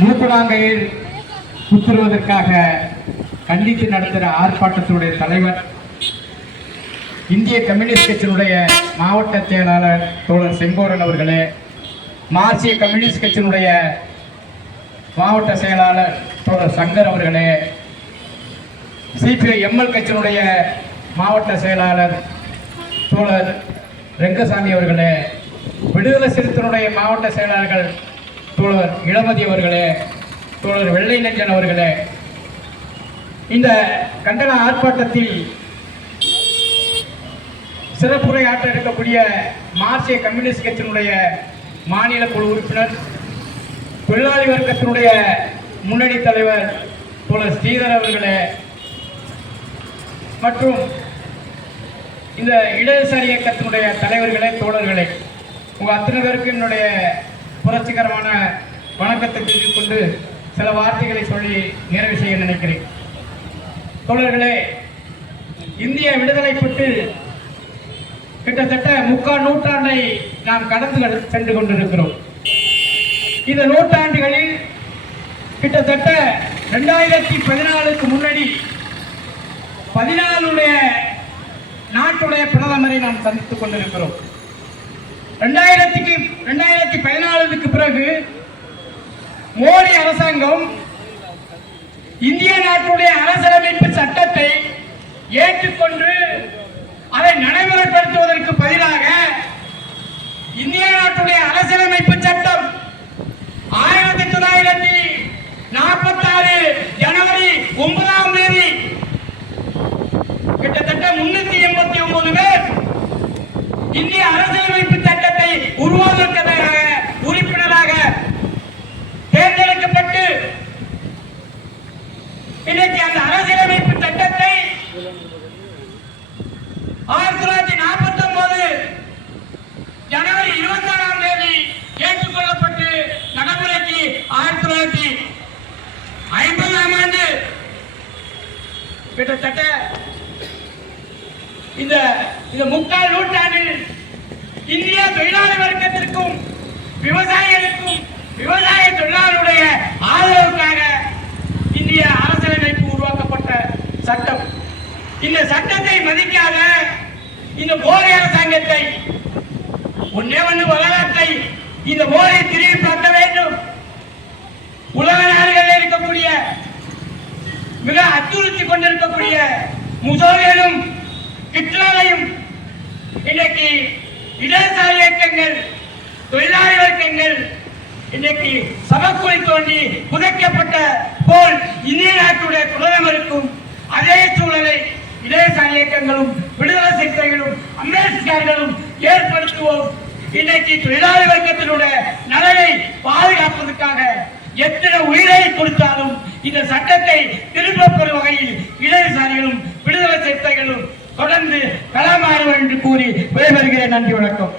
மூக்குடாங்கையில் குத்துருவதற்காக கண்டித்து நடத்துகிற ஆர்ப்பாட்டத்தினுடைய தலைவர் இந்திய கம்யூனிஸ்ட் கட்சியினுடைய மாவட்ட செயலாளர் தோழர் செங்கோரன் அவர்களே மார்க்சிய கம்யூனிஸ்ட் கட்சியினுடைய மாவட்ட செயலாளர் தோழர் சங்கர் அவர்களே சிபிஐ எம்எல் கட்சியினுடைய மாவட்ட செயலாளர் தோழர் ரெங்கசாமி அவர்களே விடுதலை சிறுத்தையினுடைய மாவட்ட செயலாளர்கள் தோழர் இளமதி அவர்களே தோழர் வெள்ளை நெஞ்சன் அவர்களே இந்த கண்டன ஆர்ப்பாட்டத்தில் சிறப்புரை ஆற்ற இருக்கக்கூடிய மார்க்சிய கம்யூனிஸ்ட் கட்சியினுடைய மாநில குழு உறுப்பினர் தொழிலாளி வர்க்கத்தினுடைய முன்னணி தலைவர் தோழர் ஸ்ரீதர் அவர்களே மற்றும் இந்த இடதுசாரி இயக்கத்தினுடைய தலைவர்களே தோழர்களே உங்கள் அத்தனை பேருக்கு என்னுடைய புரட்சிகரமான வணக்கத்தை கொண்டு சில வார்த்தைகளை சொல்லி நிறைவு செய்ய நினைக்கிறேன். தோழர்களே இந்திய விடுதலை பெற்று கிட்டத்தட்ட முக்கால் நூற்றாண்டை நாம் கடந்து சென்று கொண்டிருக்கிறோம். இந்த நூற்றாண்டுகளில் கிட்டத்தட்ட ரெண்டாயிரத்தி பதினாலுக்கு முன்னாடி பதினாலுடைய நாட்டுடைய பிரதமரை நாம் சந்தித்துக் கொண்டிருக்கிறோம். ரெண்டாயிரத்துக்கு ரெண்டாயிரத்தி பதினாலுக்கு பிறகு மோடி அரசாங்கம் இந்திய நாட்டுடைய அரசியலமைப்பு சட்டத்தை ஏற்றுக்கொண்டு அதை நடைமுறைப்படுத்துவதற்கு பதிலாக இந்திய நாட்டுடைய அரசியலமைப்பு சட்டம் ஆயிரத்தி தொள்ளாயிரத்தி நாற்பத்தி ஆறு ஜனவரி ஒன்பதாம் தேதி கிட்டத்தட்ட முன்னூத்தி எண்பத்தி ஒன்பது பேர் இந்திய அரசியலமைப்பு சட்டத்தை உருவாக்குவதற்காக உறுப்பினராக தேர்ந்தெடுக்கப்பட்டு இன்னைக்கு அந்த அரசியலமைப்பு சட்டத்தை ஆயிரத்தி தொள்ளாயிரத்தி நாற்பத்தி ஒன்பது ஜனவரி இருபத்தி ஆறாம் தேதி ஏற்றுக்கொள்ளப்பட்டு நடைமுறைக்கு ஆயிரத்தி தொள்ளாயிரத்தி ஐம்பதாம் ஆண்டு கிட்டத்தட்ட இந்த இந்த முக்கால் நூற்றாண்டில் இந்திய தொழிலாளி வர்க்கத்திற்கும் விவசாயிகளுக்கும் விவசாய தொழிலாளருடைய ஆதரவுக்காக இந்திய அரசியலமைப்பு உருவாக்கப்பட்ட சட்டம். இந்த சட்டத்தை மதிக்காத இந்த போதை அரசாங்கத்தை ஒன்னே ஒன்று வரலாற்றை இந்த போதை திரும்பி பார்க்க வேண்டும். உலக நாடுகளில் இருக்கக்கூடிய மிக அச்சுறுத்தி கொண்டிருக்கக்கூடிய முசோலியனும் ஹிட்லரையும் இன்னைக்கு இடதுசாரி இயக்கங்கள் தொழிலாளி வர்க்கங்கள் இன்னைக்கு சபக்குழி தோண்டி புதைக்கப்பட்ட போல் இந்திய நாட்டுடைய பிரதமருக்கும் அதே சூழலை இடதுசாரி இயக்கங்களும் விடுதலை சிறுத்தைகளும் அம்பேத்கர்களும் ஏற்படுத்துவோம். இன்னைக்கு தொழிலாளி வர்க்கத்தினுடைய நலனை பாதுகாப்பதற்காக எத்தனை உயிரை கொடுத்தாலும் இந்த சட்டத்தை திரும்ப பெறும் வகையில் இடதுசாரிகளும் விடுதலை சிறுத்தைகளும் தொடர்ந்து களமாறுவர் என்று கூறி விடைபெறுகிறேன். நன்றி வணக்கம்.